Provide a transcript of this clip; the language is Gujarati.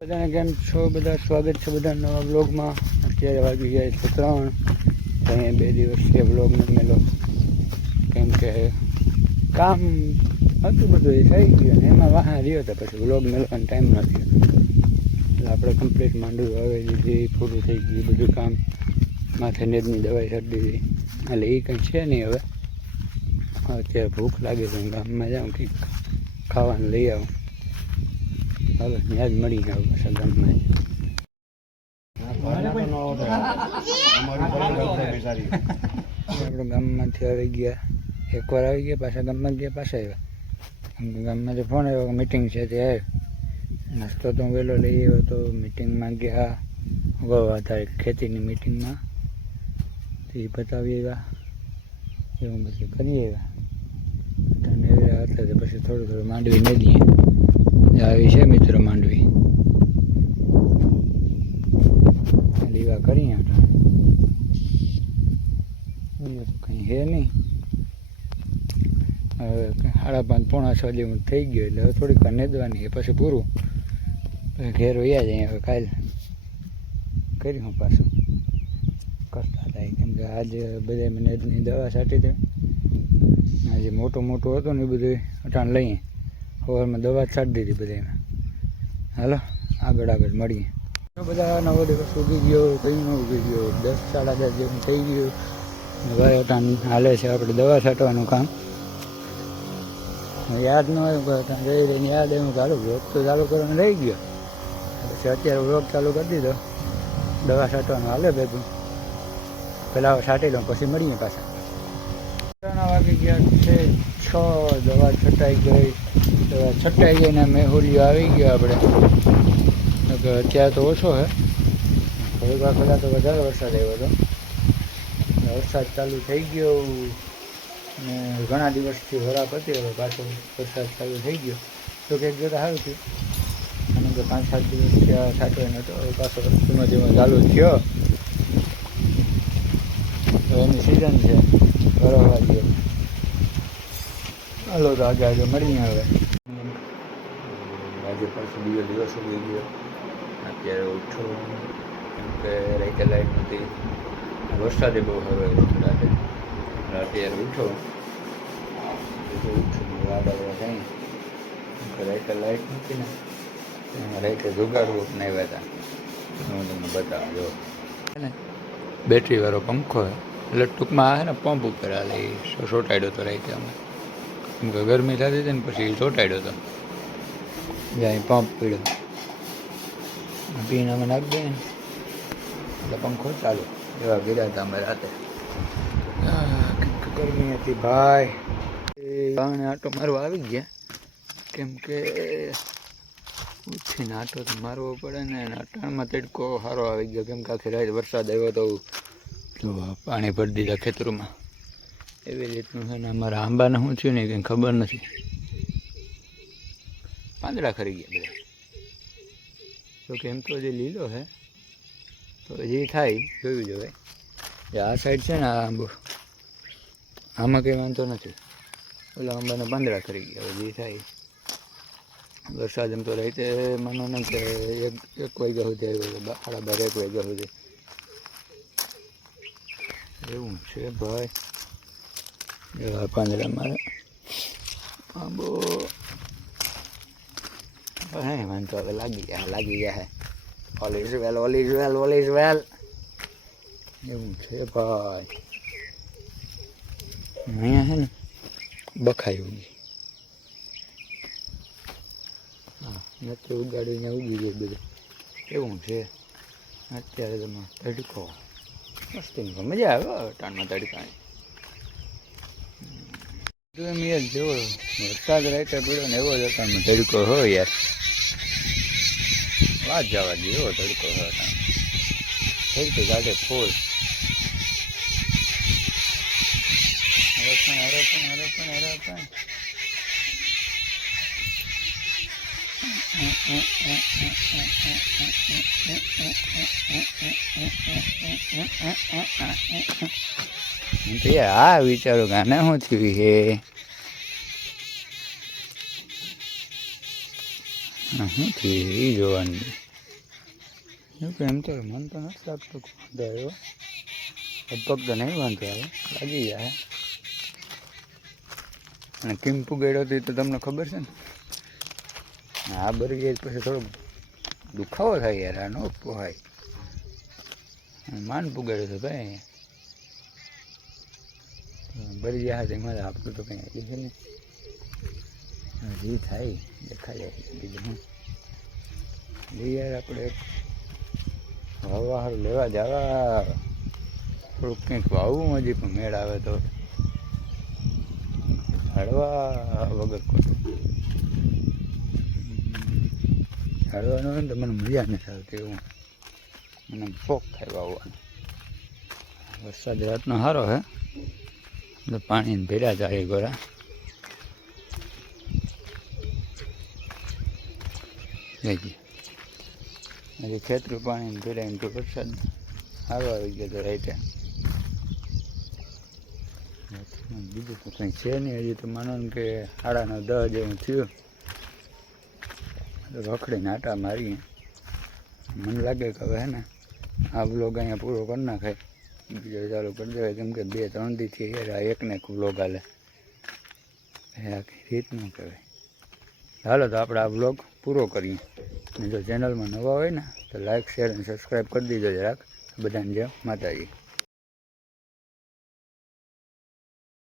બધાને કેમ છો? બધા સ્વાગત છે બધા નવા બ્લોગમાં. અત્યારે વાગી જાય છે 3. અહીંયા 2 દિવસથી બ્લોગ ન મેલો, કેમ કે કામ હતું બધું એ થઈ ગયું અને એમાં વાહન રહ્યો હતો, પછી બ્લોગ મેળવવાનો ટાઈમ નથી. એટલે આપણે કમ્પ્લીટ માંડવી વાવી દીધી, પૂરું થઈ ગયું બધું કામ. માથે નેદની દવાઈ કરી દીધી, એટલે એ કંઈ છે નહીં. હવે અત્યારે ભૂખ લાગે છે, ગામમાં જાઉં કંઈક ખાવાનું લઈ આવું. હવે ત્યાં જ મળી જાવ પાછા ગામમાં. આપણે ગામમાંથી આવી ગયા, એકવાર આવી ગયા, પાછા ગામમાં ગયા, પાછા આવ્યા. ગામમાંથી ફોન આવ્યો કે મિટિંગ છે તે નાસ્તો તો વહેલો લઈ આવ્યો તો મિટિંગમાં ગયા. હતા ખેતીની મિટિંગમાં એ બતાવી આવ્યા, એવું બધું કરી આવ્યા. અને એવા હતા પછી થોડું માંડવી મેળીએ આવી છે મિત્રો. માંડવી લીવા કરીએ કંઈ હે નહીં. હવે 5:30 પોણા 6 જેવું થઈ ગયો, એટલે હવે થોડીક વાર નેદવાની પછી પૂરું. પછી ઘેર વયા જાય. હવે કાલે કર્યું પાછું કરતા થાય, કેમ કે આજે બધા નેદની દવા છાંટી દે. આજે મોટું હતું ને એ બધું અટાણ લઈએ. સવારમાં દવા છાંટી દીધી બધામાં. હાલો આગળ મળીએ. બધા નવો દિવસ ઉગી ગયો, કંઈ ન ઉગી ગયો. 10 સાડા 10 જેવું થઈ ગયું. હવે અટાણ હાલે છે આપણે દવા છાંટવાનું કામ. યાદ ન આવ્યું અટાણ રહીને યાદ આવ્યું ચાલુ વ્લોગ તો ચાલુ કરવાનું રહી ગયો. પછી અત્યારે વ્લોગ ચાલુ કરી દીધો. દવા છાંટવાનું હાલે ભેગું. પહેલાં છાંટી લઉં પછી મળીએ પાછા. 3 વાગી ગયા છે 6. દવા છટાઈ ગઈ. દવા છટાઈ ગઈને મેહુલિયો આવી ગયો આપણે. અત્યારે તો ઓછો છે, થોડીક વાર પહેલાં તો વધારે વરસાદ આવ્યો હતો. વરસાદ ચાલુ થઈ ગયો ને ઘણા દિવસથી વરાપ હતી. હવે પાછો વરસાદ ચાલુ થઈ ગયો તો કંઈક જોતા સારું થયું. અને કે 5-7 દિવસથી છાંટો નહોતો, હવે પાછો ધીમે ધીમે ચાલુ થયો. તો એની સિઝન છે વરસવા દો. હાલો તો આગળ મળીએ. હવે આજે પાછો બીજો દિવસ ઉગી ગયો. અત્યારે ઉઠો કેમ કે રાતે લાઈટ નથી. વરસાદે બહુ સારો આવ્યો રાતે. અત્યારે ઉઠો વાદળ થાય. રાતે લાઈટ નથી ને એમાં રાતે જુગાડવું અપનાવ્યા હતા. હું તમને બતાવું. જો બેટરીવાળો પંખો એટલે ટૂંકમાં આવે ને પંપ ઉપર હાલે. એ ચોંટાડ્યો હતો રાતે અમે, કેમ કે ગરમી થતી હતી ને પછી ચોંટાડ્યો હતો. જ્યાં પંપ પીડ્યો પીને અમે નાખી દઈએ ને એટલે પંખો ચાલુ. એવા ગીર્યા હતા અમે રાતે. ગરમી હતી ભાઈ. બાણે આટો મારવા આવી ગયા, કેમ કે ઉછીને આટો તો મારવો પડે ને. અટાણમાં તડકો સારો આવી ગયો, કેમ કે આખી રાત વરસાદ આવ્યો તો જો પાણી ભરી દીધા ખેતરોમાં. એવી રીતનું છે ને. અમારા આંબાને શું થયું ને કંઈ ખબર નથી. પાંદડા ખરી ગયા બધા. તો કેમ તો હજી લીલો છે, તો હજી થાય જોયું જોઈએ. આ સાઈડ છે ને આ આંબો, આમાં કંઈ વાંધો નથી. ઓલા આંબાના પાંદડા ખરી ગયા. હજી થાય. વરસાદ એમ તો રાતે માનો ને કે 1 વાગ્યા સુધી આવ્યો, 12:30 1 વાગ્યા સુધી. એવું છે ભાઈ. એવા પાંદડા મારે આંબો હે વાંધો. હવે લાગી ગયા હે. All is well. એવું છે ભાઈ. અહીંયા છે ને બખાઈ ઉગી. હા નથી ઉગાડીને ઉગી ગયું બધું. એવું છે. અત્યારે તમે તડકો મસ્તી મજા આવે ટાણમાં તડકાની. એમ યાર જેવો વરસાદ રાતે પડ્યો ને એવો જ અટાણમાં તડકો હોય યાર. વાત જવા દે એવો તડકો હોય અટાણ. તડકો ગાડે ફૂલ. હરપણ. તો યાર આ વિચારો ગાને શું થયું છે. શું થયું એ જોવાનું. એવું કે એમ તો મન તો નથી લાગતું વાંધો આવ્યો, લગભગ તો નહીં વાંધો આવે, લાગી જાય. અને કેમ પુગાડ્યો હતો એ તો તમને ખબર છે ને. આ બરી જાય પછી થોડોક દુખાવો થાય યાર, આ ન પોહાય. માન પુગાડ્યો હતો ભાઈ, બરી ગયા હતા એમાં આપણું તો કંઈ આવી છે ને, જે થાય દેખાય જાય. બીજું હું યાર આપણે વાવવા સારું લેવા જવા, થોડુંક કંઈક વાવવું હજી પણ મેળ આવે તો, હળવા વગર કોઈ હળવાનું હોય ને તો મને મજા નથી આવતી, એવું મને શોખ થાય વાવવાનો. વરસાદ રાતનો સારો હે તો પાણી ભેરા જાય ગોરા. હજી ખેતરું પાણી ભેરાઈને તો વરસાદ સારો આવી ગયો તો રાઈટે. બીજું તો કંઈ છે નહીં, હજી તો માનો ને કે 9:30 જેવું થયું, રખડીને આટા મારીએ. મને લાગે કે હવે હે ને આ વ્લોગ અહીંયા પૂરો કરી નાખાય, બીજો ચાલુ કરી દેવાય, કેમ કે 2-3 દીથી યાર આ એકને એક વ્લોગ હાલે, એ આખી રીત ન કહેવાય. હાલો તો આપણે આ વ્લોગ પૂરો કરીએ. અને જો ચેનલમાં નવા હોય ને તો લાઇક, શેર અને સબસ્ક્રાઈબ કરી દીધો જરાક. બધાને જય માતાજી.